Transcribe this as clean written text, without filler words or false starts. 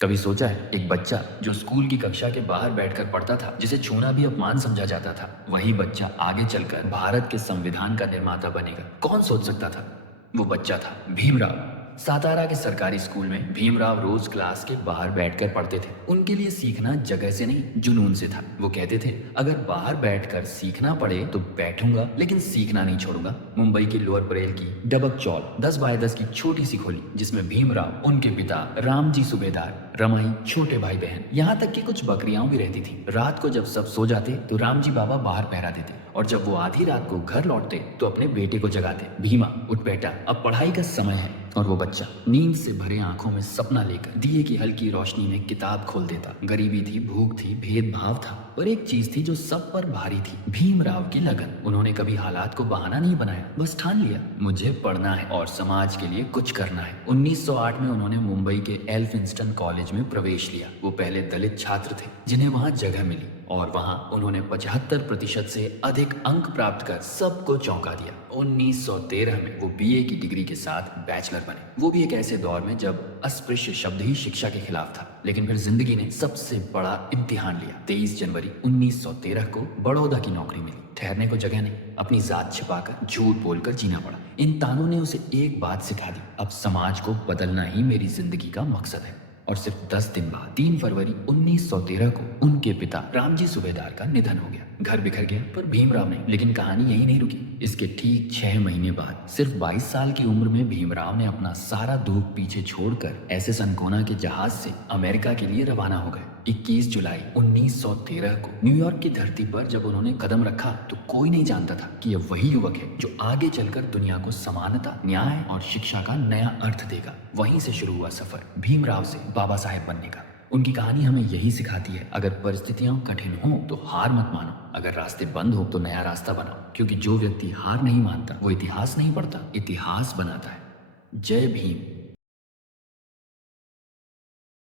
कभी सोचा है एक बच्चा जो स्कूल की कक्षा के बाहर बैठकर पढ़ता था, जिसे छूना भी अपमान समझा जाता था, वही बच्चा आगे चलकर भारत के संविधान का निर्माता बनेगा। कौन सोच सकता था? वो बच्चा था भीमराव। सातारा के सरकारी स्कूल में भीमराव रोज क्लास के बाहर बैठकर पढ़ते थे। उनके लिए सीखना जगह से नहीं, जुनून से था। वो कहते थे, अगर बाहर बैठकर सीखना पड़े तो बैठूंगा, लेकिन सीखना नहीं छोड़ूंगा। मुंबई की लोअर परेल की डबक चौल 10 बाय 10 की छोटी सी खोली, जिसमें भीमराव, उनके पिता रामजी सूबेदार, रमाई, छोटे भाई बहन, यहाँ तक कि कुछ बकरियां भी रहती थी। रात को जब सब सो जाते तो रामजी बाबा बाहर पहरा देते, और जब वो आधी रात को घर लौटते तो अपने बेटे को जगाते, भीमा उठ बेटा, अब पढ़ाई का समय है। और वो बच्चा नींद से भरे आंखों में सपना लेकर दिए की हल्की रोशनी में किताब खोल देता। गरीबी थी, भूख थी, भेदभाव था, पर एक चीज थी जो सब पर भारी थी, भीमराव की लगन। उन्होंने कभी हालात को बहाना नहीं बनाया, बस ठान लिया, मुझे पढ़ना है और समाज के लिए कुछ करना है। 1908 में उन्होंने मुंबई के एल्फिंस्टन कॉलेज में प्रवेश लिया। वो पहले दलित छात्र थे जिन्हें वहां जगह मिली, और वहां उन्होंने 75% से अधिक अंक प्राप्त कर सबको चौंका दिया। 1913 में वो बीए की डिग्री के साथ बैचलर बने, वो भी एक ऐसे दौर में जब अस्पृश्य शब्द ही शिक्षा के खिलाफ था। लेकिन फिर जिंदगी ने सबसे बड़ा इम्तिहान लिया। 23 जनवरी 1913 को बड़ौदा की नौकरी मिली। ठहरने को जगह नहीं, अपनी जात छिपाकर झूठ बोलकर जीना पड़ा। इन तानों ने उसे एक बात सिखा दी, अब समाज को बदलना ही मेरी जिंदगी का मकसद है। और सिर्फ 10 दिन बाद 3 फरवरी 1913 को उनके पिता रामजी सूबेदार का निधन हो गया। घर बिखर गया, पर भीमराव नहीं। लेकिन कहानी यही नहीं रुकी। इसके ठीक 6 महीने बाद सिर्फ 22 साल की उम्र में भीमराव ने अपना सारा दुख पीछे छोड़कर एसएस अनकोना के जहाज से अमेरिका के लिए रवाना हो गए। 21 जुलाई 1913 को न्यूयॉर्क की धरती पर जब उन्होंने कदम रखा तो कोई नहीं जानता था कि यह वही युवक है जो आगे चलकर दुनिया को समानता, न्याय और शिक्षा का नया अर्थ देगा। वहीं से शुरू हुआ सफर भीमराव से बाबा साहेब बनने का। उनकी कहानी हमें यही सिखाती है, अगर परिस्थितियां कठिन हो तो हार मत मानो, अगर रास्ते बंद हो तो नया रास्ता बनाओ, क्योंकि जो व्यक्ति हार नहीं मानता वो इतिहास नहीं पढ़ता, इतिहास बनाता है। जय भीम।